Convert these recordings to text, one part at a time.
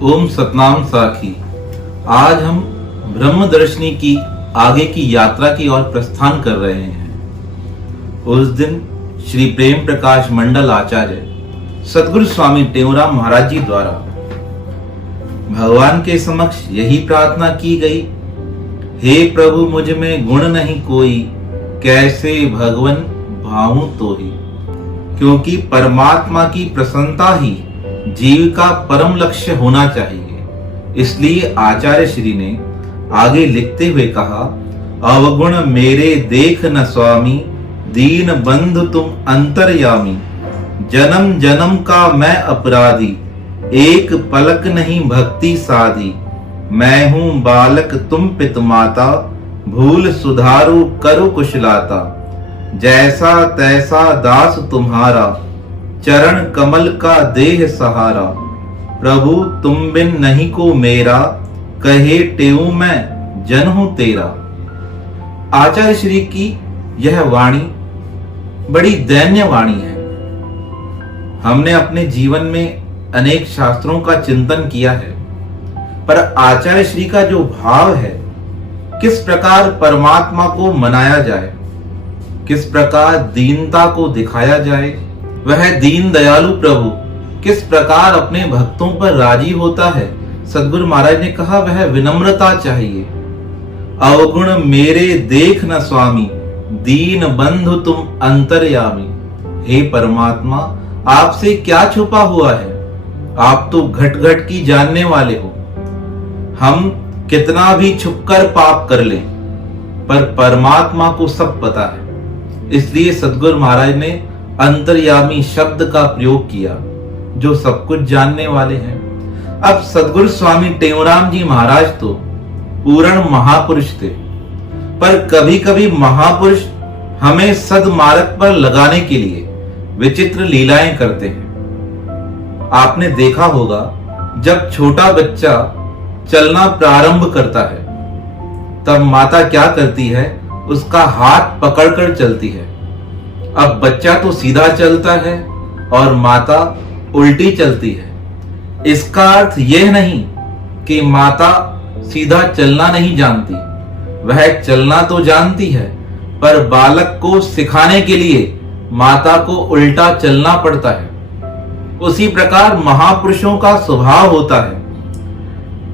ओम सतनाम साखी। आज हम ब्रह्मदर्शनी की आगे की यात्रा की ओर प्रस्थान कर रहे हैं। उस दिन श्री प्रेम प्रकाश मंडल आचार्य सदगुरु स्वामी टेऊराम महाराज जी द्वारा भगवान के समक्ष यही प्रार्थना की गई, हे प्रभु मुझ में गुण नहीं कोई, कैसे भगवन भाऊं तो ही। क्योंकि परमात्मा की प्रसन्नता ही जीव का परम लक्ष्य होना चाहिए। इसलिए आचार्य श्री ने आगे लिखते हुए कहा, अवगुण मेरे देख न स्वामी, दीन बंधु तुम अंतर्यामी। जन्म जन्म का मैं अपराधी, एक पलक नहीं भक्ति साधी। मैं हूं बालक तुम पित माता, भूल सुधारू करो कुशलाता। जैसा तैसा दास तुम्हारा, चरण कमल का देह सहारा। प्रभु तुम बिन नहीं को मेरा, कहे टेऊ मैं जन हूं तेरा। आचार्य श्री की यह वाणी बड़ी दैन्य वाणी है। हमने अपने जीवन में अनेक शास्त्रों का चिंतन किया है, पर आचार्य श्री का जो भाव है, किस प्रकार परमात्मा को मनाया जाए, किस प्रकार दीनता को दिखाया जाए, वह दीन दयालु प्रभु किस प्रकार अपने भक्तों पर राजी होता है। सदगुरु महाराज ने कहा वह विनम्रता चाहिए। अवगुण मेरे देख न स्वामी, दीन बंधु तुम अंतर्यामी। हे परमात्मा, आपसे क्या छुपा हुआ है, आप तो घट घट की जानने वाले हो। हम कितना भी छुपकर पाप कर लें, पर परमात्मा को सब पता है। इसलिए सदगुरु महाराज ने अंतर्यामी शब्द का प्रयोग किया, जो सब कुछ जानने वाले हैं। अब सदगुरु स्वामी टेऊराम जी महाराज तो पूर्ण महापुरुष थे, पर कभी कभी महापुरुष हमें सदमार्ग पर लगाने के लिए विचित्र लीलाएं करते हैं। आपने देखा होगा, जब छोटा बच्चा चलना प्रारंभ करता है, तब माता क्या करती है, उसका हाथ पकड़कर चलती है। अब बच्चा तो सीधा चलता है और माता उल्टी चलती है। इसका अर्थ यह नहीं कि माता सीधा चलना नहीं जानती, वह चलना तो जानती है, पर बालक को सिखाने के लिए माता को उल्टा चलना पड़ता है। उसी प्रकार महापुरुषों का स्वभाव होता है,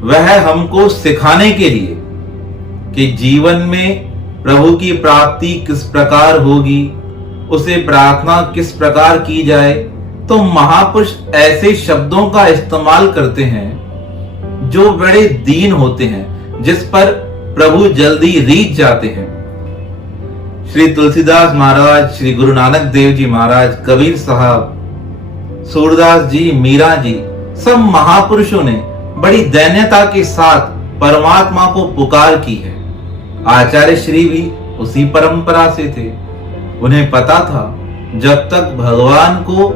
वह हमको सिखाने के लिए कि जीवन में प्रभु की प्राप्ति किस प्रकार होगी, उसे प्रार्थना किस प्रकार की जाए, तो महापुरुष ऐसे शब्दों का इस्तेमाल करते हैं जो बड़े दीन होते हैं, जिस पर प्रभु जल्दी रीझ जाते हैं। श्री तुलसीदास महाराज, श्री गुरु नानक देव जी महाराज, कबीर साहब, सूरदास जी, मीरा जी, सब महापुरुषों ने बड़ी दैन्यता के साथ परमात्मा को पुकार की है। आचार्य श्री भी उसी परंपरा से थे। उन्हें पता था, जब तक भगवान को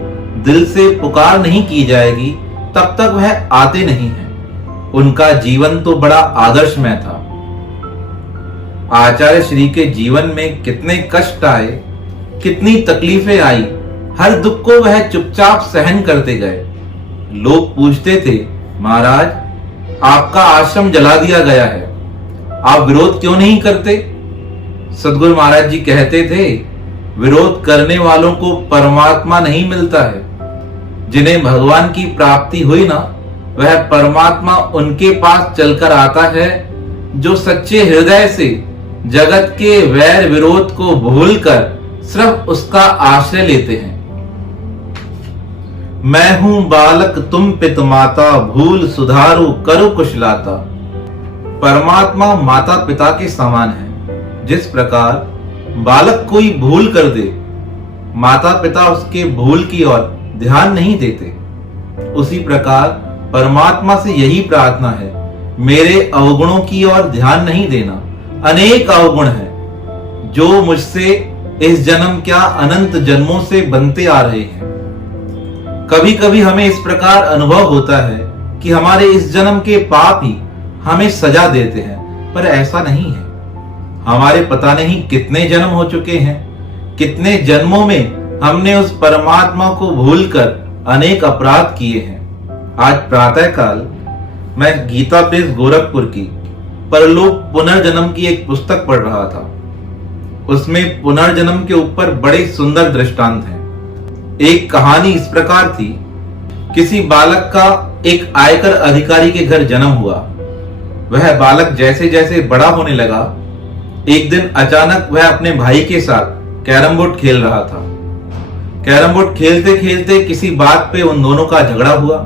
दिल से पुकार नहीं की जाएगी, तब तक वह आते नहीं हैं। उनका जीवन तो बड़ा आदर्शमय था। आचार्य श्री के जीवन में कितने कष्ट आए, कितनी तकलीफें आई, हर दुख को वह चुपचाप सहन करते गए। लोग पूछते थे, महाराज आपका आश्रम जला दिया गया है, आप विरोध क्यों नहीं करते? सदगुरु महाराज जी कहते थे, विरोध करने वालों को परमात्मा नहीं मिलता है। जिन्हें भगवान की प्राप्ति हुई ना, वह परमात्मा उनके पास चलकर आता है, जो सच्चे हृदय से जगत के वैर विरोध को भूलकर सिर्फ उसका आश्रय लेते हैं। मैं हूं बालक तुम पित माता, भूल सुधारू करो कुशलाता। परमात्मा माता पिता के समान है। जिस प्रकार बालक कोई भूल कर दे, माता पिता उसके भूल की ओर ध्यान नहीं देते, उसी प्रकार परमात्मा से यही प्रार्थना है, मेरे अवगुणों की ओर ध्यान नहीं देना। अनेक अवगुण हैं जो मुझसे इस जन्म क्या अनंत जन्मों से बनते आ रहे हैं। कभी कभी हमें इस प्रकार अनुभव होता है कि हमारे इस जन्म के पाप ही हमें सजा देते हैं, पर ऐसा नहीं है। हमारे पता नहीं कितने जन्म हो चुके हैं, कितने जन्मों में हमने उस परमात्मा को भूलकर अनेक अपराध किए हैं। आज प्रातःकाल मैं गीता प्रेस गोरखपुर की परलोक पुनर्जन्म की एक पुस्तक पढ़ रहा था। उसमें पुनर्जन्म के ऊपर बड़े सुंदर दृष्टांत हैं। एक कहानी इस प्रकार थी, किसी बालक का एक आयकर अधिकारी के घर जन्म हुआ। वह बालक जैसे जैसे बड़ा होने लगा, एक दिन अचानक वह अपने भाई के साथ कैरम बोर्ड खेल रहा था। कैरम बोर्ड खेलते खेलते किसी बात पे उन दोनों का झगड़ा हुआ।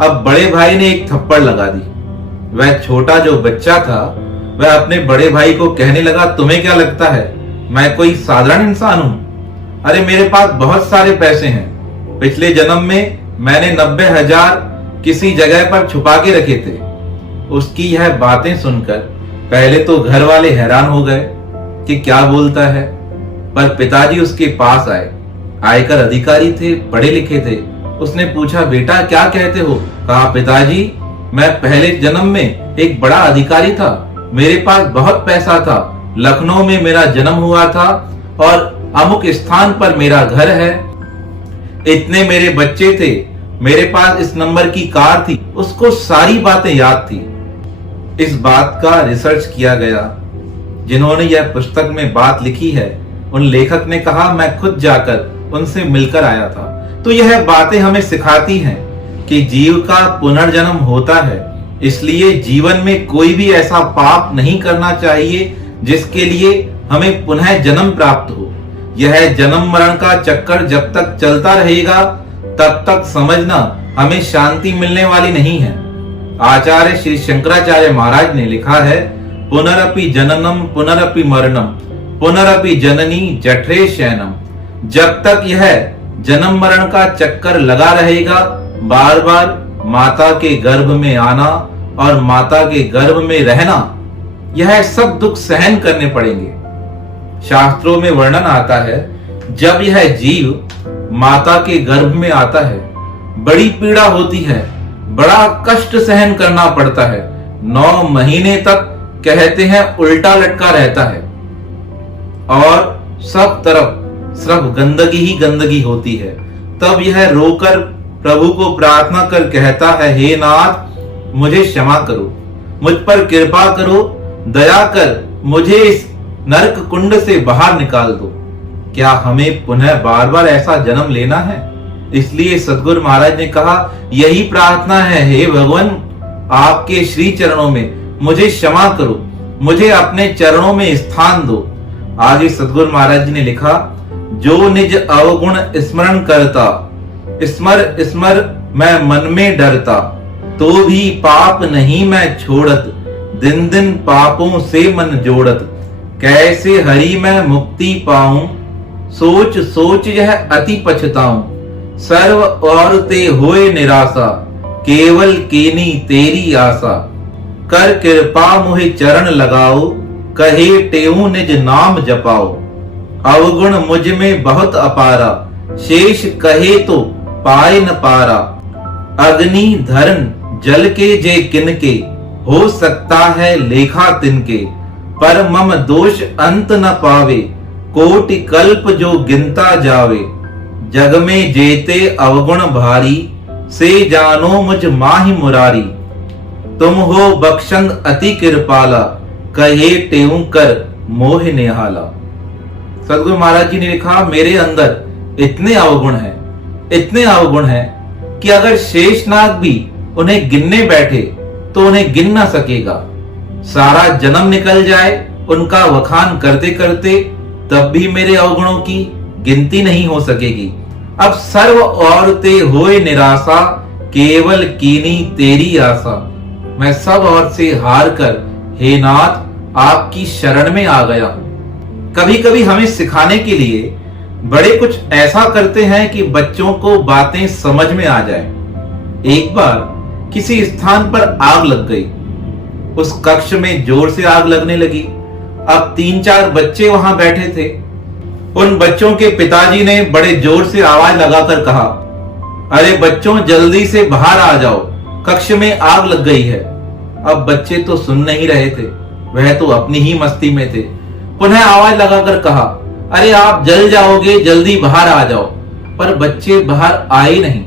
अब बड़े भाई ने एक थप्पड़ लगा दी। वह छोटा जो बच्चा था वह अपने बड़े भाई को कहने लगा, तुम्हें क्या लगता है मैं कोई साधारण इंसान हूं? अरे मेरे पास बहुत सारे पैसे हैं। पिछले जन्म में मैंने 90,000 किसी जगह पर छुपा के रखे थे। उसकी यह बातें सुनकर पहले तो घर वाले हैरान हो गए कि क्या बोलता है, पर पिताजी उसके पास आए। आयकर अधिकारी थे, पढ़े लिखे थे। उसने पूछा, बेटा क्या कहते हो? कहा, पिताजी मैं पहले जन्म में एक बड़ा अधिकारी था, मेरे पास बहुत पैसा था, लखनऊ में मेरा जन्म हुआ था और अमुक स्थान पर मेरा घर है। इतने मेरे बच्चे थे, मेरे पास इस नंबर की कार थी। उसको सारी बातें याद थी। इस बात का रिसर्च किया गया। जिन्होंने यह पुस्तक में बात लिखी है उन लेखक ने कहा, मैं खुद जाकर उनसे मिलकर आया था। तो यह बातें हमें सिखाती हैं कि जीव का पुनर्जन्म होता है, इसलिए जीवन में कोई भी ऐसा पाप नहीं करना चाहिए जिसके लिए हमें पुनः जन्म प्राप्त हो। यह जन्म मरण का चक्कर जब तक चलता रहेगा तब तक समझना हमें शांति मिलने वाली नहीं है। आचार्य श्री शंकराचार्य महाराज ने लिखा है, पुनरपि जननम पुनरपि मरणम पुनरपि जननी जठरे शयनम। जब तक यह जन्म मरण का चक्कर लगा रहेगा, बार बार माता के गर्भ में आना और माता के गर्भ में रहना, यह सब दुख सहन करने पड़ेंगे। शास्त्रों में वर्णन आता है, जब यह जीव माता के गर्भ में आता है बड़ी पीड़ा होती है, बड़ा कष्ट सहन करना पड़ता है। 9 महीने तक कहते हैं उल्टा लटका रहता है और सब तरफ सिर्फ गंदगी ही गंदगी होती है। तब यह रोकर प्रभु को प्रार्थना कर कहता है, हे नाथ मुझे क्षमा करो, मुझ पर कृपा करो, दया कर मुझे इस नरक कुंड से बाहर निकाल दो। क्या हमें पुनः बार बार ऐसा जन्म लेना है? इसलिए सद्गुरु महाराज ने कहा, यही प्रार्थना है, हे भगवान आपके श्री चरणों में मुझे क्षमा करो, मुझे अपने चरणों में स्थान दो। आगे सद्गुरु महाराज जी ने लिखा, जो निज अवगुण स्मरण करता, स्मर स्मर मैं मन में डरता, तो भी पाप नहीं मैं छोड़त, दिन दिन पापों से मन जोड़त। कैसे हरि मैं मुक्ति पाऊं, सोच सोच यह अति पछताऊं। सर्व और ते होए निराशा, केवल कीनी तेरी आशा। कर कृपा मुहे चरण लगाओ, कहे टेऊ निज नाम जपाओ। अवगुण मुझ में बहुत अपारा, शेष कहे तो पाए न पारा। अग्नि धर्म जल के जे किनके, हो सकता है लेखा तिनके। पर मम दोष अंत न पावे, कोटि कल्प जो गिनता जावे। जग में जेते अवगुण भारी, से जानो मुझ माहि मुरारी। तुम हो बख्शंद अति कृपाला, कहे टेऊ कर मोह निहाला। सद्गुरु महाराज जी ने लिखा, मेरे अंदर इतने अवगुण हैं, इतने अवगुण हैं कि अगर शेषनाग भी उन्हें गिनने बैठे तो उन्हें गिन ना सकेगा। सारा जन्म निकल जाए उनका वखान करते करते, तब भी मेरे अवगुणों की गिनती नहीं हो सकेगी। अब सर्व और ते होए निराशा, केवल कीनी तेरी आशा। मैं सब और से हार कर हे नाथ आपकी शरण में आ गया हूं। कभी कभी हमें सिखाने के लिए बड़े कुछ ऐसा करते हैं कि बच्चों को बातें समझ में आ जाए। एक बार किसी स्थान पर आग लग गई। उस कक्ष में जोर से आग लगने लगी। अब 3-4 बच्चे वहां बैठे थे। उन बच्चों के पिताजी ने बड़े जोर से आवाज लगाकर कहा, अरे बच्चों जल्दी से बाहर आ जाओ, कक्ष में आग लग गई है। अब बच्चे तो सुन नहीं रहे थे, वह तो अपनी ही मस्ती में थे। पुनः आवाज लगाकर कहा, अरे आप जल जाओगे, जल्दी बाहर आ जाओ। पर बच्चे बाहर आए नहीं।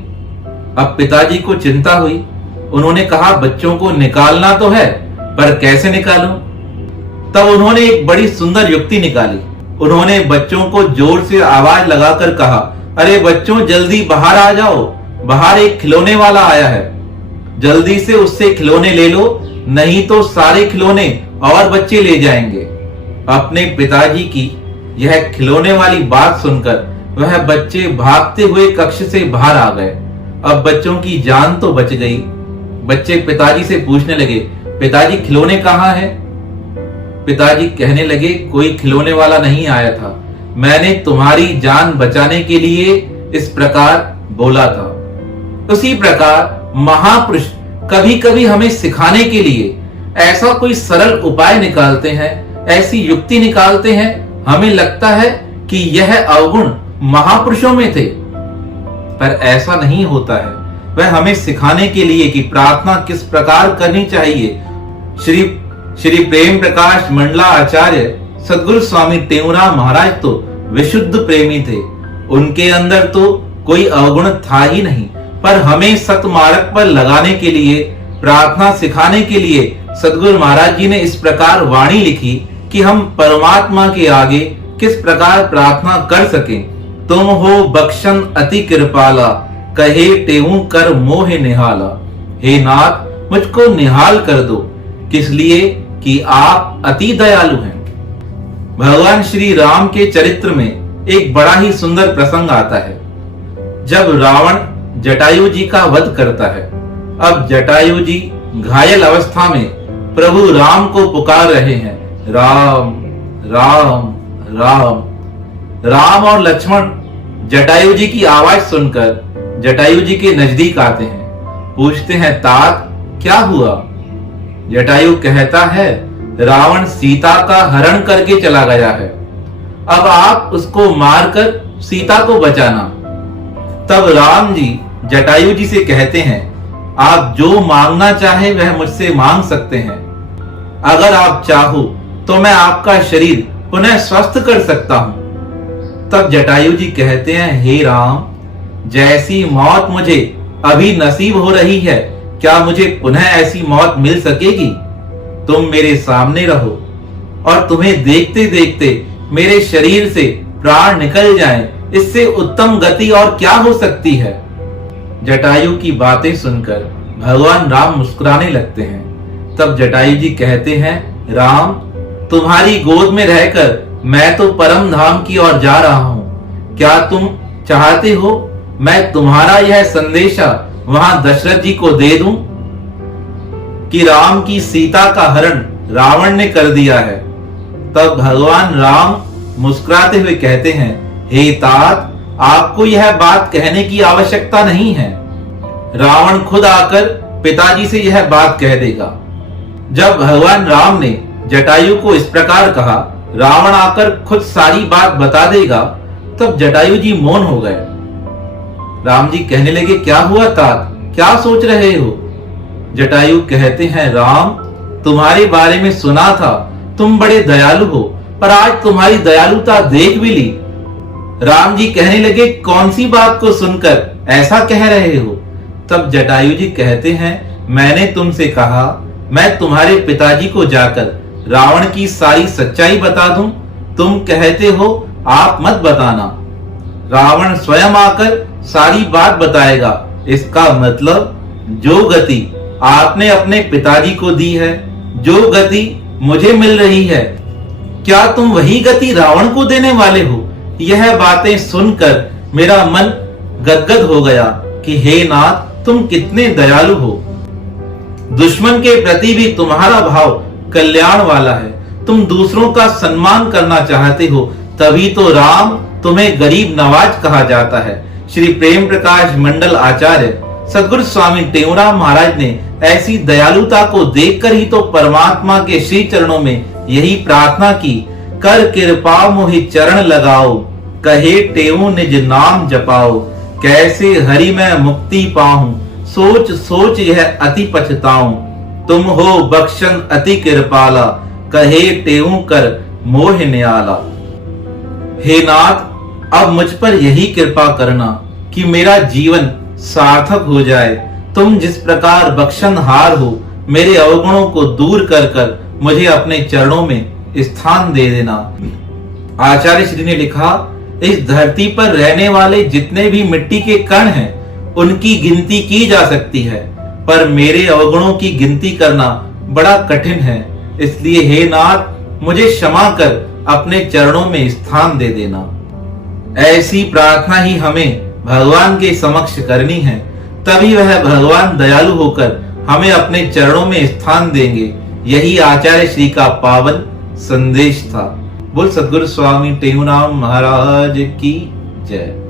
अब पिताजी को चिंता हुई उन्होंने कहा बच्चों को निकालना तो है, पर कैसे निकालूं? तब उन्होंने एक बड़ी सुंदर युक्ति निकाली। उन्होंने बच्चों को जोर से आवाज लगाकर कहा, अरे बच्चों जल्दी बाहर आ जाओ, बाहर एक खिलौने वाला आया है, जल्दी से उससे खिलौने ले लो, नहीं तो सारे खिलौने और बच्चे ले जाएंगे। अपने पिताजी की यह खिलौने वाली बात सुनकर वह बच्चे भागते हुए कक्ष से बाहर आ गए। अब बच्चों की जान तो बच गई। बच्चे पिताजी से पूछने लगे, पिताजी खिलौने कहाँ हैं? पिताजी कहने लगे, कोई खिलौने वाला नहीं आया था, मैंने तुम्हारी जान बचाने के लिए इस प्रकार बोला था। उसी प्रकार महापुरुष कभी कभी हमें सिखाने के लिए ऐसा कोई सरल उपाय निकालते हैं, ऐसी युक्ति निकालते हैं, हमें लगता है कि यह अवगुण महापुरुषों में थे, पर ऐसा नहीं होता है। वह हमें सिखाने के लिए कि प्रार्थना किस प्रकार करनी चाहिए। श्री प्रेम प्रकाश मंडला आचार्य सद्गुरु स्वामी टेऊराम महाराज तो विशुद्ध प्रेमी थे, उनके अंदर तो कोई अवगुण था ही नहीं, पर हमें सतमार्ग पर लगाने के लिए, प्रार्थना सिखाने के लिए सद्गुरु महाराज जी ने इस प्रकार वाणी लिखी कि हम परमात्मा के आगे किस प्रकार प्रार्थना कर सकें। तुम हो बख्शन अति कृपाला, कहे टेऊ कर मोह निहाला। हे नाथ मुझको निहाल कर दो, किस लिए कि आप अति दयालु हैं। भगवान श्री राम के चरित्र में एक बड़ा ही सुंदर प्रसंग आता है, जब रावण जटायु जी का वध करता है। अब जटायु जी घायल अवस्था में प्रभु राम को पुकार रहे हैं, राम राम राम। राम और लक्ष्मण जटायु जी की आवाज सुनकर जटायु जी के नजदीक आते हैं, पूछते हैं, तात क्या हुआ? जटायु कहता है, रावण सीता का हरण करके चला गया है, अब आप उसको मारकर सीता को बचाना। तब राम जी जटायु जी से कहते हैं, आप जो मांगना चाहे वह मुझसे मांग सकते हैं, अगर आप चाहो तो मैं आपका शरीर पुनः स्वस्थ कर सकता हूं। तब जटायु जी कहते हैं, हे राम, जैसी मौत मुझे अभी नसीब हो रही है, क्या मुझे पुनः ऐसी मौत मिल सकेगी? तुम मेरे सामने रहो और तुम्हें देखते देखते मेरे शरीर से प्राण निकल जाएं, इससे उत्तम गति और क्या हो सकती है? जटायु की बातें सुनकर भगवान राम मुस्कुराने लगते हैं। तब जटायु जी कहते हैं, राम, तुम्हारी गोद में रहकर मैं तो परम धाम की ओर जा रहा हूं, क्या तुम चाहते हो मैं तुम्हारा यह संदेशा वहां दशरथ जी को दे दूं कि राम की सीता का हरण रावण ने कर दिया है? तब भगवान राम मुस्कुराते हुए कहते हैं, हे तात, आपको यह बात कहने की आवश्यकता नहीं है, रावण खुद आकर पिताजी से यह बात कह देगा। जब भगवान राम ने जटायु को इस प्रकार कहा, रावण आकर खुद सारी बात बता देगा, तब जटायु जी मौन हो गए। राम जी कहने लगे, क्या हुआ तात, क्या सोच रहे हो? जटायु कहते हैं, राम, तुम्हारे बारे में सुना था, तुम बड़े दयालु हो, पर आज तुम्हारी दयालुता देख भी ली। राम जी कहने लगे, कौन सी बात को सुनकर ऐसा कह रहे हो? तब जटायु जी कहते हैं, मैंने तुमसे कहा मैं तुम्हारे पिताजी को जाकर रावण की सारी सच्चाई बता दूं, तुम कहते हो आप मत बताना, रावण स्वयं आकर सारी बात बताएगा। इसका मतलब जो गति आपने अपने पिताजी को दी है, जो गति मुझे मिल रही है, क्या तुम वही गति रावण को देने वाले हो? यह बातें सुनकर मेरा मन गदगद हो गया कि हे नाथ, तुम कितने दयालु हो। दुश्मन के प्रति भी तुम्हारा भाव कल्याण वाला है, तुम दूसरों का सम्मान करना चाहते हो, तभी तो राम तुम्हें गरीब नवाज कहा जाता है। श्री प्रेम प्रकाश मंडल आचार्य सद्गुरु स्वामी टेऊराम महाराज ने ऐसी दयालुता को देखकर ही तो परमात्मा के श्री चरणों में यही प्रार्थना की, कर कृपा मोहि चरण लगाओ, कहे टेऊ निज नाम जपाओ, कैसे हरि मैं मुक्ति पाऊं, सोच सोच यह अति पछताऊं, तुम हो बख्शन अति कृपाला, कहे टेऊ कर मोह नियाला। हे नाथ, अब मुझ पर यही कृपा करना कि मेरा जीवन सार्थक हो जाए, तुम जिस प्रकार बख्शनहार हो, मेरे अवगुणों को दूर कर कर मुझे अपने चरणों में स्थान दे देना। आचार्य श्री ने लिखा, इस धरती पर रहने वाले जितने भी मिट्टी के कण हैं, उनकी गिनती की जा सकती है, पर मेरे अवगुणों की गिनती करना बड़ा कठिन है। इसलिए हे नाथ, मुझे क्षमा कर अपने चरणों में स्थान दे देना। ऐसी प्रार्थना ही हमें भगवान के समक्ष करनी है, तभी वह भगवान दयालु होकर हमें अपने चरणों में स्थान देंगे। यही आचार्य श्री का पावन संदेश था। बोल सद्गुरु स्वामी टेहूराम महाराज की जय।